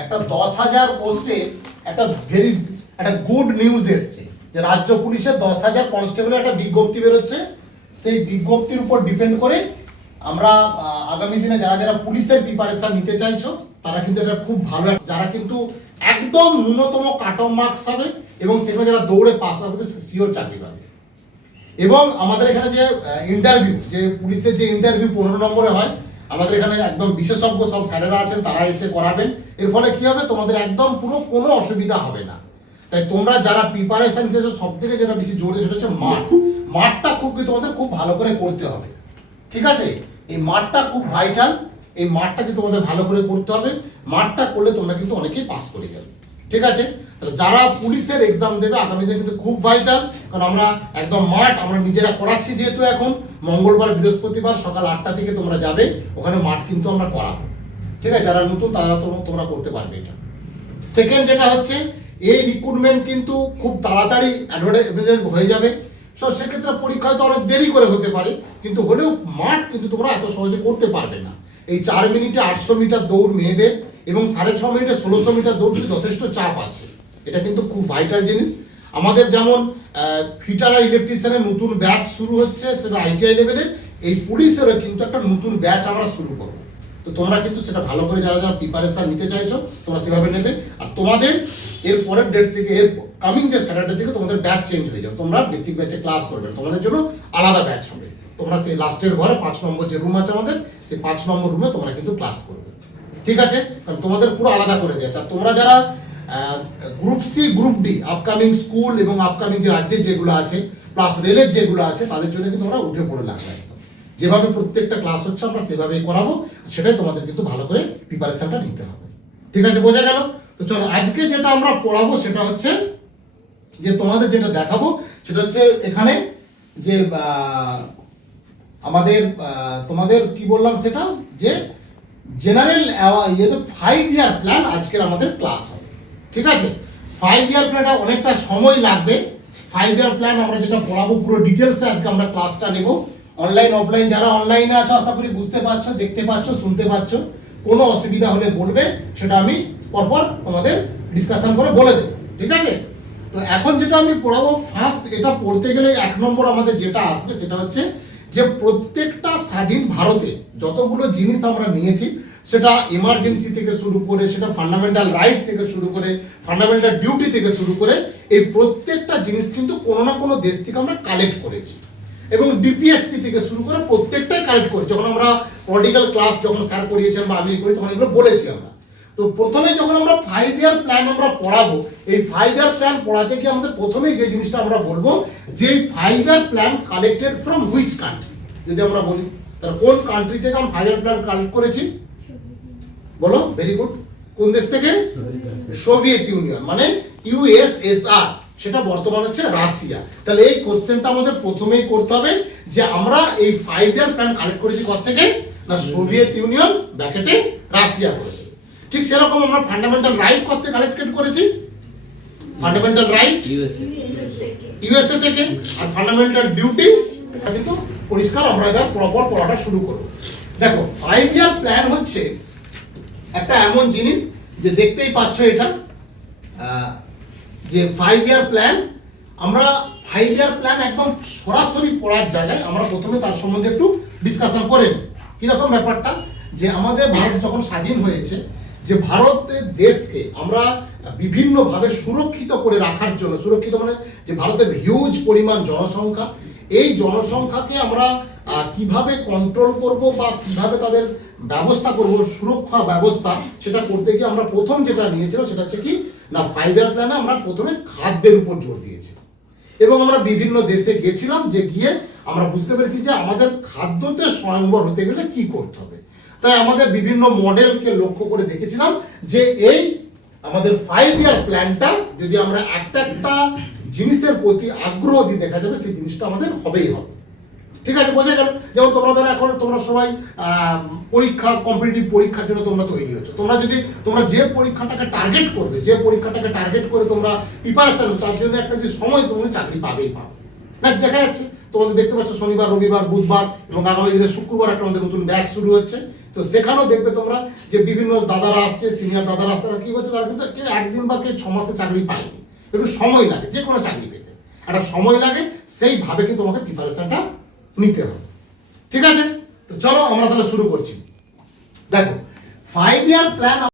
একটা দশ হাজার পোস্টে একটা ভেরি একটা গুড নিউজ এসছে যে রাজ্য পুলিশের দশ হাজার কনস্টেবলের একটা বিজ্ঞপ্তি বেরোচ্ছে। সেই বিজ্ঞপ্তির উপর ডিপেন্ড করে আমরা আগামী দিনে যারা যারা পুলিশের প্রিপারেশন নিতে চাইছো, তারা কিন্তু এটা খুব ভালো যারা কিন্তু একদম ন্যূনতম কাট অফ মার্কস হবে এবং সেখানে যারা দৌড়ে পাস করবে সিওর চাকরি পাবে। এবং আমাদের এখানে যে ইন্টারভিউ যে পুলিশের যে ইন্টারভিউ পনেরো নম্বরে হয় আমাদের এখানে একদম বিশেষজ্ঞ সব স্যারেরা আছেন, তারা এসে করাবেন। এর ফলে কি হবে? তোমাদের একদম পুরো কোনো অসুবিধা হবে না। তাই তোমরা যারা প্রিপারেশন নিতেছো সব থেকে যেটা বেশি জোরে সেটা হচ্ছে মাঠ। মাঠটা খুব তোমাদের খুব ভালো করে করতে হবে। ঠিক আছে? এই মাঠটা খুব ভাইটাল এই মাঠটা কি তোমাদের ভালো করে করতে হবে? মাঠটা করলে তোমরা কিন্তু অনেকেই পাস করে যাবে। ঠিক আছে? তাহলে যারা পুলিশের এক্সাম দেবে, আগামী দিনে কিন্তু খুব ভাইটাল কারণ আমরা একদম মাঠ, আমরা নিজেরা করাচ্ছি যেহেতু এখন। মঙ্গলবার, বৃহস্পতিবার সকাল আটটা থেকে তোমরা যাবে, ওখানে মাঠ কিন্তু আমরা করাবো। ঠিক আছে? যারা নতুন, তারা তোমরা করতে পারবে এটা। সেকেন্ড যেটা হচ্ছে, এই রিক্রুটমেন্ট কিন্তু খুব তাড়াতাড়ি অ্যাডভার্টাইজমেন্ট হয়ে যাবে। সো সেক্ষেত্রে পরীক্ষা তো অনেক দেরি করে হতে পারে, কিন্তু হলেও মাঠ কিন্তু তোমরা এত সহজে করতে পারবে না। এই চার মিনিটে আটশো মিটার দৌড় মেয়েদের এবং সাড়ে ছ মিনিটে ষোলোশো মিটার দৌড় যথেষ্ট চাপ আছে। এটা কিন্তু খুব ভাইটাল জিনিস। আমাদের যেমন ফিটার আর ইলেকট্রিশিয়ানের নতুন ব্যাচ শুরু হচ্ছে সেটা আইটিআই লেভেলের এই পুলিশেরও কিন্তু একটা নতুন ব্যাচ আমরা শুরু করব। তো তোমরা কিন্তু সেটা ভালো করে যারা যারা প্রিপারেশন নিতে চাইছো, তোমরা সেভাবে নেবে। আর তোমাদের এর পরের ডেট থেকে, এর কামিং যে স্যাটারডে থেকে তোমাদের ব্যাচ চেঞ্জ হয়ে যাবে। তোমরা বেসিক ব্যাচে ক্লাস করবে। তোমাদের জন্য আলাদা ব্যাচ হবে। তোমরা সেই লাস্টের ঘরে পাঁচ নম্বর যে রুম আছে আমাদের, সেই পাঁচ নম্বর রুমে তোমরা কিন্তু ক্লাস করবে। ঠিক আছে? কারণ তোমাদের পুরো আলাদা করে দিয়েছে আর তোমরা যারা group C group D upcoming school এবং আপকামিং যে রাজ্যের যেগুলো আছে প্লাস রেলের যেগুলো আছে, তাদের জন্য কিন্তু তোমরা উঠে পড়ে লাগবে যেভাবে প্রত্যেকটা ক্লাস হচ্ছে, আমরা সেভাবেই করাবো, সেটাই তোমাদের কিন্তু ভালো করে প্রিপারেশনটা নিতে হবে। ঠিক আছে, বোঝা গেল? তো চলো, আজকে যেটা আমরা পড়াবো সেটা হচ্ছে যে তোমাদের যেটা দেখাবো, সেটা হচ্ছে এখানে যে আমাদের তোমাদের কি বললাম সেটা? যে জেনারেল ইয়েতে ফাইভ ইয়ার প্ল্যান আজকের আমাদের ক্লাস ঠিক আছে? ফাইভ ইয়ার প্ল্যানটা অনেকটা সময় লাগবে। ফাইভ ইয়ার প্ল্যান আমরা যেটা পড়াবো, পুরো ডিটেলসে আজকে আমরা ক্লাসটা নেব। অনলাইন অফলাইন যারা অনলাইনে আছো, আশা করি বুঝতে পারছ, দেখতে পাচ্ছ শুনতে পাচ্ছ কোনো অসুবিধা হলে বলবে, সেটা আমি পরপর তোমাদের ডিসকাশন করে বলে দেবো। ঠিক আছে? তো এখন যেটা আমি পড়াবো ফার্স্ট এটা পড়তে গেলে এক নম্বর আমাদের যেটা আসবে, সেটা হচ্ছে যে প্রত্যেকটা স্বাধীন ভারতে যতগুলো জিনিস আমরা নিয়েছি সেটা এমার্জেন্সি থেকে শুরু করে, সেটা ফান্ডামেন্টাল রাইট থেকে শুরু করে ফান্ডামেন্টাল ডিউটি থেকে শুরু করে, এই প্রত্যেকটা জিনিস কিন্তু কোনো না কোনো দেশ থেকে আমরা কালেক্ট করেছি। এবং ডিপিএসপি থেকে শুরু করে প্রত্যেকটাই কালেক্ট করেছি। যখন আমরা পলিটিক্যাল ক্লাস যখন স্যার পড়িয়েছেন বা আমি করি, তখন এগুলো বলেছি আমরা। তো প্রথমে যখন আমরা ফাইভ ইয়ার প্ল্যান আমরা পড়াবো, এই ফাইভ ইয়ার প্ল্যান পড়াতে গিয়ে আমাদের প্রথমেই যে জিনিসটা আমরা বলব, যে five year plan collected from which country যদি আমরা বলি, তাহলে কোন কান্ট্রি থেকে আমরা ফাইভ ইয়ার প্ল্যান কালেক্ট করেছি? বলো ভেরি গুড কোন দেশ থেকে? সোভিয়েত ইউনিয়ন মানে ইউএসএসআর সেটা বর্তমান হচ্ছে রাশিয়া। তাহলে এই কোশ্চেনটা আমাদের প্রথমেই করতে হবে যে আমরা এই ফাইভ ইয়ার প্ল্যান কালেক্ট করেছি কত থেকে? না সোভিয়েত ইউনিয়ন ব্র্যাকেটে রাশিয়া করেছে ঠিক সেরকম আমরা ফান্ডামেন্টাল রাইট করতে কালেক্টেড করেছি? ফান্ডামেন্টাল রাইট ইউএসএ থেকে। আর ফান্ডামেন্টাল ডিউটি কিন্তু পরিষ্কার, আমরা এবার প্রপার পড়াটা শুরু করব। দেখো ফাইভ ইয়ার প্ল্যান হচ্ছে একটা এমন জিনিস যে দেখতেই পাচ্ছ এটা যে ফাইভ ইয়ার প্ল্যান আমরা ফাইভ ইয়ার প্ল্যান একদম সরাসরি পড়ার জায়গায় আমরা প্রথমে তার সম্বন্ধে একটু ডিসকাশন করে নিই। কীরকম ব্যাপারটা? যে আমাদের ভারত যখন স্বাধীন হয়েছে, যে ভারতের দেশকে আমরা বিভিন্নভাবে সুরক্ষিত করে রাখার জন্য, সুরক্ষিত মানে যে ভারতের হিউজ পরিমাণ জনসংখ্যা, এই জনসংখ্যাকে আমরা কীভাবে কন্ট্রোল করব বা কীভাবে তাদের ব্যবস্থা করব, সুরক্ষা ব্যবস্থা, সেটা করতে গিয়ে আমরা প্রথম যেটা নিয়েছিলাম সেটা হচ্ছে কি, না ফাইবার প্ল্যানে আমরা প্রথমে খাদ্যের উপর জোর দিয়েছি এবং আমরা বিভিন্ন দেশে গেছিলাম যে গিয়ে আমরা বুঝতে পেরেছি যে আমাদের খাদ্যতে স্বয়ংবর হতে গেলে কি করতে হবে। তাই আমাদের বিভিন্ন মডেলকে লক্ষ্য করে দেখেছিলাম যে এই আমাদের ফাইভ ইয়ার প্ল্যানটা যদি আমরা একটা একটা জিনিসের প্রতি আগ্রহ দিয়ে দেখা যাবে, সেই জিনিসটা আমাদের হবেই হবে। ঠিক আছে, বোঝা গেল। যেমন তোমরা ধরো এখন তোমরা সবাই পরীক্ষা কম্পিটিটিভ পরীক্ষার জন্য তোমরা তৈরি হচ্ছে। তোমরা যদি, তোমরা যে পরীক্ষাটাকে টার্গেট করবে, যে পরীক্ষাটাকে টার্গেট করে তোমরা প্রিপারেশন তার জন্য একটা যে সময় তোমাদের চাকরি পাবেই পাবে না, দেখা যাচ্ছে, তোমাদের দেখতে পাচ্ছ শনিবার, রবিবার, বুধবার এবং আগামী দিনে শুক্রবার একটা আমাদের নতুন ব্যাচ শুরু হচ্ছে। তো সেখানেও দেখবে তোমরা যে বিভিন্ন দাদারা আসছে সিনিয়র দাদারা আসছে, তারা কী করছে, তারা কিন্তু কেউ একদিন বা কেউ ছ মাসে চাকরি পায়নি। একটু সময় লাগে যে কোনো চাকরি পেতে। একটা সময় লাগে, সেইভাবে কিন্তু তোমাকে প্রিপারেশনটা নিতে হবে। ঠিক আছে? তো চলো আমরা তাহলে শুরু করছি। দেখো ফাইভ ইয়ার প্ল্যান